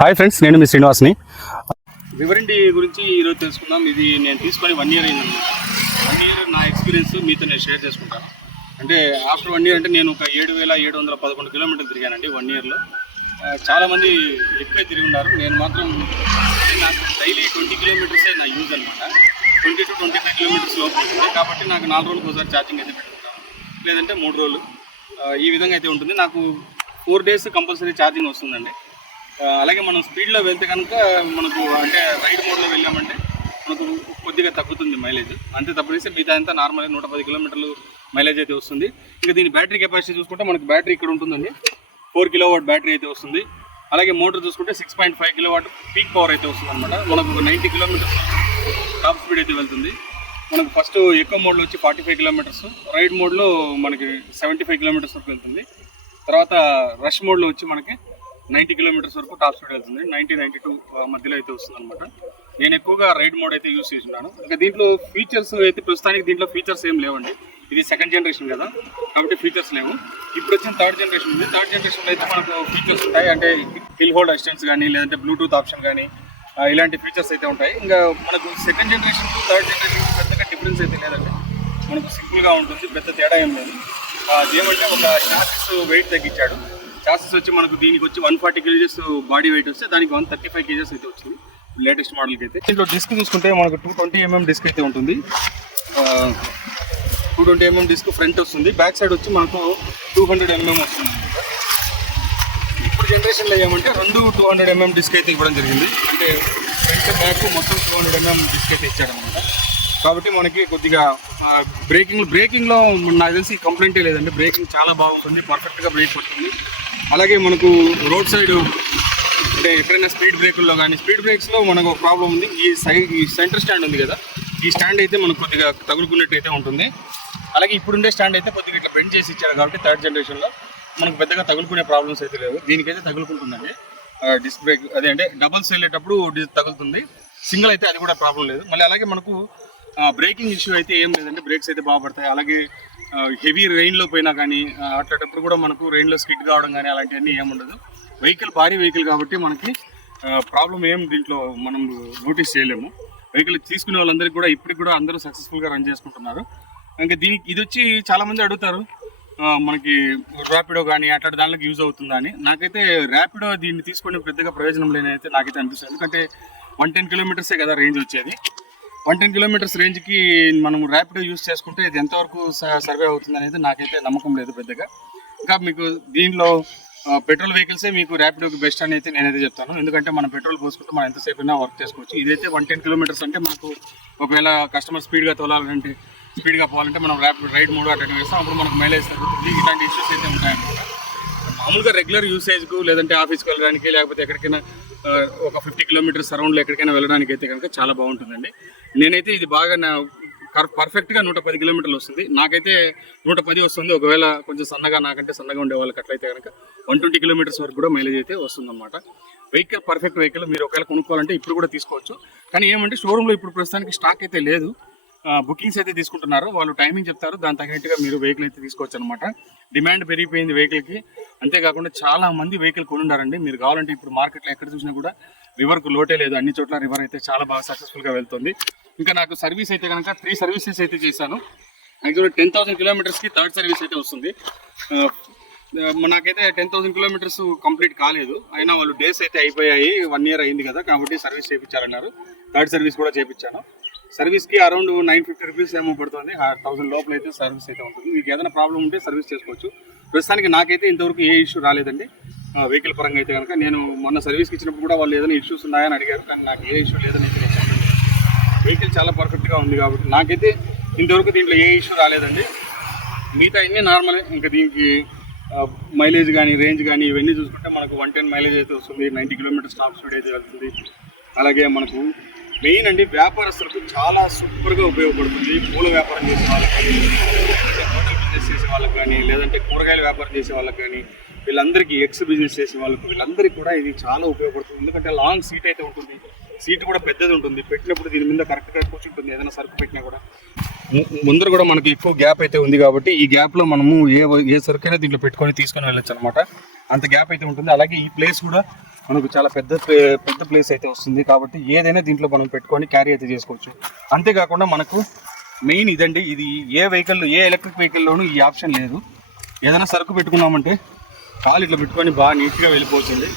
Hi friends, నేను మీ శ్రీనివాస్ని. వివరిండి గురించి ఈరోజు తెలుసుకుందాం. ఇది నేను తీసుకొని 1 year అయిందన్నమాట. 1 year నా ఎక్స్పీరియన్స్ మీతో నేను షేర్ చేసుకుంటాను. అంటే ఆఫ్టర్ 1 year అంటే నేను ఒక 7,711 కిలోమీటర్లు తిరిగానండి 1 yearలో. చాలామంది ఎక్కువే తిరిగి ఉన్నారు. నేను మాత్రం నాకు డైలీ 20 కిలోమీటర్సే నా యూజ్ అనమాట. 20 to 25 కిలోమీటర్స్ లోపు ఉంటుంది. కాబట్టి నాకు 4 రోజులకు ఒకసారి ఛార్జింగ్ అయితే పెట్టుకుంటాను, లేదంటే 3 రోజులు. ఈ విధంగా అయితే ఉంటుంది. నాకు 4 days కంపల్సరీ ఛార్జింగ్ వస్తుందండి. అలాగే మనం స్పీడ్లో వెళ్తే కనుక మనకు అంటే రైడ్ మోడ్లో వెళ్ళామంటే మనకు కొద్దిగా తగ్గుతుంది మైలేజ్. అంతే తప్పనిసి మిగతా అంతా నార్మల్గా 110 కిలోమీటర్లు మైలేజ్ అయితే వస్తుంది. ఇంకా దీని బ్యాటరీ కెపాసిటీ చూసుకుంటే మనకు బ్యాటరీ ఇక్కడ ఉంటుందండి. 4 kW బ్యాటరీ అయితే వస్తుంది. అలాగే మోటార్ చూసుకుంటే 6.5 kW పీక్ పవర్ అయితే వస్తుంది అనమాట. మనకు 90 కిలోమీటర్స్ టాప్ స్పీడ్ అయితే వెళ్తుంది. మనకు ఫస్ట్ ఎక్కువ మోడ్లో వచ్చి 45 కిలోమీటర్స్, రైడ్ మోడ్లో మనకి 75 కిలోమీటర్స్ వరకు వెళ్తుంది. తర్వాత రష్ మోడ్లో వచ్చి మనకి 90 కిలోమీటర్స్ వరకు టాప్ స్పీడ్ వెళ్తుంది. 90-92 మధ్యలో అయితే వస్తుంది అనమాట. నేను ఎక్కువగా రైడ్ మోడ్ అయితే యూస్ చేస్తున్నాను. ఇంకా దీంట్లో ఫీచర్స్ అయితే ప్రస్తుతానికి దీంట్లో ఫీచర్స్ ఏం లేవండి. ఇది 2nd generation కదా, కాబట్టి ఫీచర్స్ లేవు. ఇప్పుడు వచ్చిన 3rd generation ఉంది. 3rd generationలో అయితే మనకు ఫీచర్స్ ఉంటాయి. అంటే హిల్ హోల్డ్ అసిస్టెన్స్ కానీ, లేదంటే బ్లూటూత్ ఆప్షన్ కానీ, ఇలాంటి ఫీచర్స్ అయితే ఉంటాయి. ఇంకా మనకు 2nd generation to 3rd generation పెద్దగా డిఫరెన్స్ అయితే లేదండి. మనకు సింపుల్గా ఉంటుంది, పెద్ద తేడా ఏం లేదు. ఏమంటే ఒక చాసిస్ వెయిట్ తగ్గించాడు. చాసిస్ వచ్చి మనకు దీనికి వచ్చి 140 kgs బాడీ వెయిట్ వస్తే దానికి 135 kgs అయితే వచ్చింది లేటెస్ట్ మోడల్కి అయితే. దీంట్లో డిస్క్ చూసుకుంటే మనకు 220 mm డిస్క్ అయితే ఉంటుంది. 220 mm డిస్క్ ఫ్రంట్ వస్తుంది. బ్యాక్ సైడ్ వచ్చి మనకు 200 mm వస్తుంది. ఇప్పుడు జనరేషన్లో ఏమంటే 200 mm డిస్క్ అయితే ఇవ్వడం జరిగింది. అంటే ఫ్రంట్ బ్యాక్ మొత్తం 200 mm డిస్క్ అయితే ఇచ్చాడనమాట. కాబట్టి మనకి కొద్దిగా బ్రేకింగ్లో నాకు తెలిసి కంప్లైంటే లేదండి. బ్రేకింగ్ చాలా బాగుంటుంది, పర్ఫెక్ట్గా బ్రేక్ పడుతుంది. అలాగే మనకు రోడ్ సైడ్ అంటే ఎక్కడైనా స్పీడ్ బ్రేకుల్లో కానీ, స్పీడ్ బ్రేక్స్లో మనకు ఒక ప్రాబ్లం ఉంది. ఈ సెంటర్ స్టాండ్ ఉంది కదా, ఈ స్టాండ్ అయితే మనకు కొద్దిగా తగులుకున్నట్టు అయితే ఉంటుంది. అలాగే ఇప్పుడుండే స్టాండ్ అయితే కొద్దిగా ఇట్లా బెండ్ చేసి ఇచ్చారు కాబట్టి 3rd generationలో మనకు పెద్దగా తగులుకునే ప్రాబ్లమ్స్ అయితే లేవు. దీనికైతే తగులుకుంటుందండి డిస్క్ బ్రేక్. అదే అంటే డబుల్స్ వెళ్ళేటప్పుడు తగులుతుంది, సింగిల్ అయితే అది కూడా ప్రాబ్లం లేదు. మళ్ళీ అలాగే మనకు బ్రేకింగ్ ఇష్యూ అయితే ఏం లేదండి. బ్రేక్స్ అయితే బాగా పడతాయి. అలాగే హెవీ రెయిన్లో పోయినా కానీ, అట్లాంటప్పుడు కూడా మనకు రెయిన్లో స్కిడ్ కావడం కానీ అలాంటివన్నీ ఏముండదు. వెహికల్ భారీ వెహికల్ కాబట్టి మనకి ప్రాబ్లం ఏం దీంట్లో మనం నోటీస్ చేయలేము. వెహికల్ తీసుకునే వాళ్ళందరికీ కూడా ఇప్పటికి కూడా అందరూ సక్సెస్ఫుల్గా రన్ చేసుకుంటున్నారు. ఇంకా దీనికి ఇది వచ్చి చాలామంది అడుగుతారు మనకి ర్యాపిడో కానీ అట్లాంటి దానికి యూజ్ అవుతుందా అని. నాకైతే ర్యాపిడో దీన్ని తీసుకొని పెద్దగా ప్రయోజనం లేనైతే నాకైతే అనిపిస్తుంది. ఎందుకంటే 110 కిలోమీటర్సే కదా రేంజ్ వచ్చేది. 110 కిలోమీటర్స్ రేంజ్కి మనం ర్యాపిడో యూజ్ చేసుకుంటే ఇది ఎంతవరకు సర్వే అవుతుంది అనేది నాకైతే నమ్మకం లేదు పెద్దగా. ఇంకా మీకు దీనిలో పెట్రోల్ వెహికల్సే మీకు ర్యాపిడోకి బెస్ట్ అని అయితే నేనైతే చెప్తాను. ఎందుకంటే మనం పెట్రోల్ పోసుకుంటే మనం ఎంతసేపు అయినా వర్క్ చేసుకోవచ్చు. ఇదైతే 110 కిలోమీటర్స్ అంటే మనకు ఒకవేళ కస్టమర్ స్పీడ్గా తోలాలంటే, స్పీడ్గా పోవాలంటే మనం రైడ్ మోడ్ అటెండ్ వేస్తాం. అప్పుడు మనకు మైలేజ్ తగ్గుతుంది. ఇలాంటి ఇష్యూస్ అయితే ఉంటాయన్నమాట. మామూలుగా రెగ్యులర్ యూసేజ్కు, లేదంటే ఆఫీస్కి వెళ్ళడానికి, లేకపోతే ఎక్కడికైనా ఒక 50 కిలోమీటర్స్ సరౌండ్లో ఎక్కడికైనా వెళ్ళడానికి అయితే కనుక చాలా బాగుంటుందండి. నేనైతే ఇది బాగా పర్ఫెక్ట్గా 110 కిలోమీటర్లు వస్తుంది. నాకైతే 110 వస్తుంది. ఒకవేళ కొంచెం నాకంటే సన్నగా ఉండే వాళ్ళకి అట్లయితే కనుక 120 కిలోమీటర్స్ వరకు కూడా మైలేజ్ అయితే వస్తుందన్నమాట. Vehicle perfect vehicle. మీరు ఒకవేళ కొనుక్కోవాలంటే ఇప్పుడు కూడా తీసుకోవచ్చు. కానీ ఏమంటే షోరూంలో ఇప్పుడు ప్రస్తుతానికి స్టాక్ అయితే లేదు. బుకింగ్స్ అయితే తీసుకుంటున్నారు. వాళ్ళు టైమింగ్ చెప్తారు, దాని తగినట్టుగా మీరు వెహికల్ అయితే తీసుకోవచ్చు అనమాట. డిమాండ్ పెరిగిపోయింది వెహికల్కి. అంతేకాకుండా చాలా మంది వెహికల్ కొనున్నారండి. మీరు కావాలంటే ఇప్పుడు మార్కెట్లో ఎక్కడ చూసినా కూడా రివర్కు లోటే లేదు. అన్ని చోట్ల రివర్ అయితే చాలా బాగా సక్సెస్ఫుల్గా వెళ్తుంది. ఇంకా నాకు సర్వీస్ అయితే కనుక 3 సర్వీసెస్ అయితే చేశాను. యాక్చువల్లీ 10,000 కిలోమీటర్స్కి 3rd సర్వీస్ అయితే వస్తుంది. నాకైతే 10,000 కిలోమీటర్స్ కంప్లీట్ కాలేదు. అయినా వాళ్ళు డేస్ అయితే అయిపోయాయి. 1 year అయింది కదా, కాబట్టి సర్వీస్ చేయించాలన్నారు. 3rd సర్వీస్ కూడా చేయించాను. సర్వీస్కి అరౌండ్ 950 రూపీస్ ఏమో పడుతుంది. 1000 లోపల అయితే సర్వీస్ అయితే ఉంటుంది. మీకు ఏదైనా ప్రాబ్లం ఉంటే సర్వీస్ చేసుకోవచ్చు. ప్రస్తుతానికి నాకైతే ఇంతవరకు ఏ ఇష్యూ రాలేదండి వెహికల్ పరంగా అయితే కనుక. నేను మొన్న సర్వీస్కి ఇచ్చినప్పుడు కూడా వాళ్ళు ఏదైనా ఇష్యూస్ ఉన్నాయని అడిగారు, కానీ నాకు ఏ ఇష్యూ లేదని అయితే చెప్పాను. వెహికల్ చాలా పర్ఫెక్ట్గా ఉంది కాబట్టి నాకైతే ఇంతవరకు దీంట్లో ఏ ఇష్యూ రాలేదండి. మిగతా అన్నీ నార్మలే. ఇంకా దీనికి మైలేజ్ కానీ, రేంజ్ కానీ ఇవన్నీ చూసుకుంటే మనకు 110 మైలేజ్ అయితే వస్తుంది. 90 కిలోమీటర్స్ టాప్ స్పీడ్ అయితే వెళ్తుంది. అలాగే మనకు మెయిన్ అండి వ్యాపారస్తులకు చాలా సూపర్గా ఉపయోగపడుతుంది. పూల వ్యాపారం చేసే వాళ్ళకి కానీ, హోటల్ బిజినెస్ చేసే వాళ్ళకి కానీ, లేదంటే కూరగాయల వ్యాపారం చేసే వాళ్ళకి కానీ, వీళ్ళందరికీ ఎగ్స్ బిజినెస్ చేసే వాళ్ళకి వీళ్ళందరికీ కూడా ఇది చాలా ఉపయోగపడుతుంది. ఎందుకంటే లాంగ్ సీట్ అయితే ఉంటుంది. సీట్ కూడా పెద్దది ఉంటుంది. పెట్టినప్పుడు దీని మీద కరెక్ట్గా కూర్చుంటుంది. ఏదైనా సరుకు పెట్టినా కూడా ముందర కూడా మనకి ఎక్కువ గ్యాప్ అయితే ఉంది కాబట్టి ఈ గ్యాప్లో మనము ఏ సరుకైనా దీంట్లో పెట్టుకొని తీసుకొని వెళ్ళొచ్చు అనమాట. అంత గ్యాప్ అయితే ఉంటుంది. అలాగే ఈ ప్లేస్ కూడా మనకు చాలా పెద్ద ప్లేస్ అయితే వస్తుంది. కాబట్టి ఏదైనా దీంట్లో మనం పెట్టుకొని క్యారీ అయితే చేసుకోవచ్చు. అంతేకాకుండా మనకు మెయిన్ ఇదండి, ఇది ఏ ఎలక్ట్రిక్ వెహికల్లోనూ ఈ ఆప్షన్ లేదు. ఏదైనా సరుకు పెట్టుకున్నామంటే కాలు ఇట్లా పెట్టుకొని బాగా నీట్గా వెళ్ళిపోతుంది.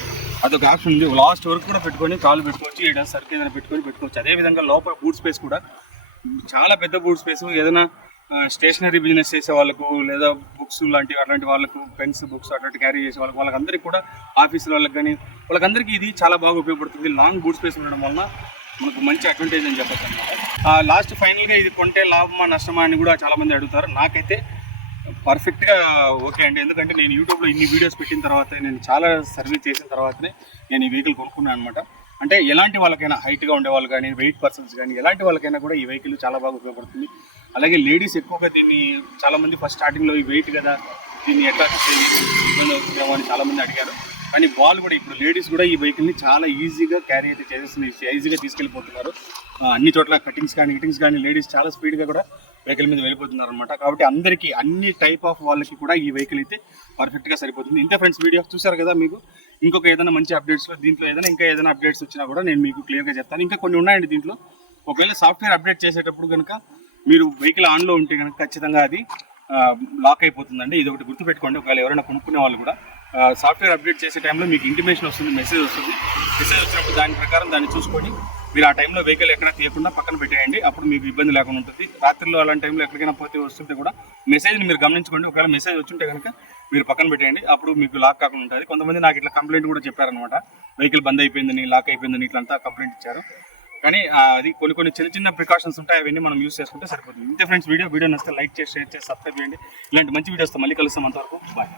అదొక ఆప్షన్ ఉంది. లాస్ట్ వరకు కూడా పెట్టుకొని కాలు పెట్టుకోవచ్చు, ఏదైనా సరుకు ఏదైనా పెట్టుకోవచ్చు. అదేవిధంగా లోపల బూట్ స్పేస్ కూడా చాలా పెద్ద బూట్ స్పేస్. ఏదైనా స్టేషనరీ బిజినెస్ చేసే వాళ్ళకు, లేదా బుక్స్ అలాంటి వాళ్ళకు, పెన్స్ బుక్స్ అట్లాంటి క్యారీ చేసే వాళ్ళకందరికీ కూడా, ఆఫీసుల వాళ్ళకి కానీ వాళ్ళకందరికీ ఇది చాలా బాగా ఉపయోగపడుతుంది. లాంగ్ బూట్ స్పేస్ ఉండడం వలన మనకు మంచి అడ్వాంటేజ్ అని చెప్పచ్చు అనమాట. లాస్ట్ ఫైనల్గా ఇది కొంటే లాభమా నష్టమా అని కూడా చాలామంది అడుగుతారు. నాకైతే పర్ఫెక్ట్గా ఓకే అండి. ఎందుకంటే నేను యూట్యూబ్లో ఇన్ని వీడియోస్ పెట్టిన తర్వాత, నేను చాలా సర్వీస్ చేసిన తర్వాతనే నేను ఈ వెహికల్ కొనుక్కున్నాను అనమాట. అంటే ఎలాంటి వాళ్ళకైనా, హైట్గా ఉండే వాళ్ళు కానీ, వెయిట్ పర్సన్స్ కానీ, ఎలాంటి వాళ్ళకైనా కూడా ఈ వెహికల్ చాలా బాగా ఉపయోగపడుతుంది. అలాగే లేడీస్ ఎక్కువగా దీన్ని చాలామంది ఫస్ట్ స్టార్టింగ్లో ఈ వెయిట్ కదా, దీన్ని ఎట్లా ఇబ్బంది అవుతుందేమో అని చాలామంది అడిగారు. కానీ వాళ్ళు కూడా ఇప్పుడు లేడీస్ కూడా ఈ వెహికల్ని చాలా ఈజీగా క్యారీ అయితే చేసేస్తున్నారు, ఈజీగా తీసుకెళ్ళిపోతున్నారు. అన్ని చోట్ల కటింగ్స్ కానీ లేడీస్ చాలా స్పీడ్గా కూడా వెహికల్ మీద వెళ్ళిపోతున్నారు అనమాట. కాబట్టి అందరికీ, అన్ని టైప్ ఆఫ్ వాళ్ళకి కూడా ఈ వెహికల్ అయితే పర్ఫెక్ట్గా సరిపోతుంది. ఇంతే ఫ్రెండ్స్, వీడియో చూసారు కదా. మీకు ఇంకొక ఏదైనా మంచి అప్డేట్స్లో దీంట్లో ఇంకా ఏదైనా అప్డేట్స్ వచ్చినా కూడా నేను మీకు క్లియర్గా చెప్తాను. ఇంకా కొన్ని ఉన్నాయండి దీంట్లో. ఒకవేళ సాఫ్ట్వేర్ అప్డేట్ చేసేటప్పుడు కనుక మీరు వెహికల్ ఆన్లో ఉంటే కనుక ఖచ్చితంగా అది లాక్ అయిపోతుందండి. ఇది ఒకటి గుర్తుపెట్టుకోండి. ఒకవేళ ఎవరైనా కొనుక్కునే వాళ్ళు కూడా సాఫ్ట్వేర్ అప్డేట్ చేసే టైంలో మీకు ఇంటిమేషన్ వస్తుంది, మెసేజ్ వచ్చినప్పుడు దాని ప్రకారం దాన్ని చూసుకొని మీరు ఆ టైంలో వెహికల్ ఎక్కడ తీయకుండా పక్కన పెట్టేయండి. అప్పుడు మీకు ఇబ్బంది లేకుండా ఉంటుంది. రాత్రిలో అలాంటి టైంలో ఎక్కడికైనా పోతే వస్తుంటే కూడా మెసేజ్ని మీరు గమనించుకోండి. ఒకవేళ మెసేజ్ వచ్చుంటే కనుక మీరు పక్కన పెట్టేయండి, అప్పుడు మీకు లాక్ కాకుండా ఉంటుంది. కొంతమంది నాకు ఇట్లా కంప్లైంట్ కూడా చెప్పారనమాట, వెహికల్ బంద్ అయిపోయిందని, లాక్ అయిపోయిందని ఇట్లంతా కంప్లైంట్ ఇచ్చారు. కానీ అది కొన్ని చిన్న ప్రికాషన్స్ ఉంటాయి, అవన్నీ మనం యూస్ చేసుకుంటే సరిపోతుంది. ఇంతే ఫ్రెండ్స్, వీడియో నచ్చితే లైక్ చేసి, షేర్ చేసి, సబ్స్క్రైబ్ చేయండి. ఇలాంటి మంచి వీడియోస్తో మళ్ళీ కలుస్తాం. అంతవరకు బాయ్.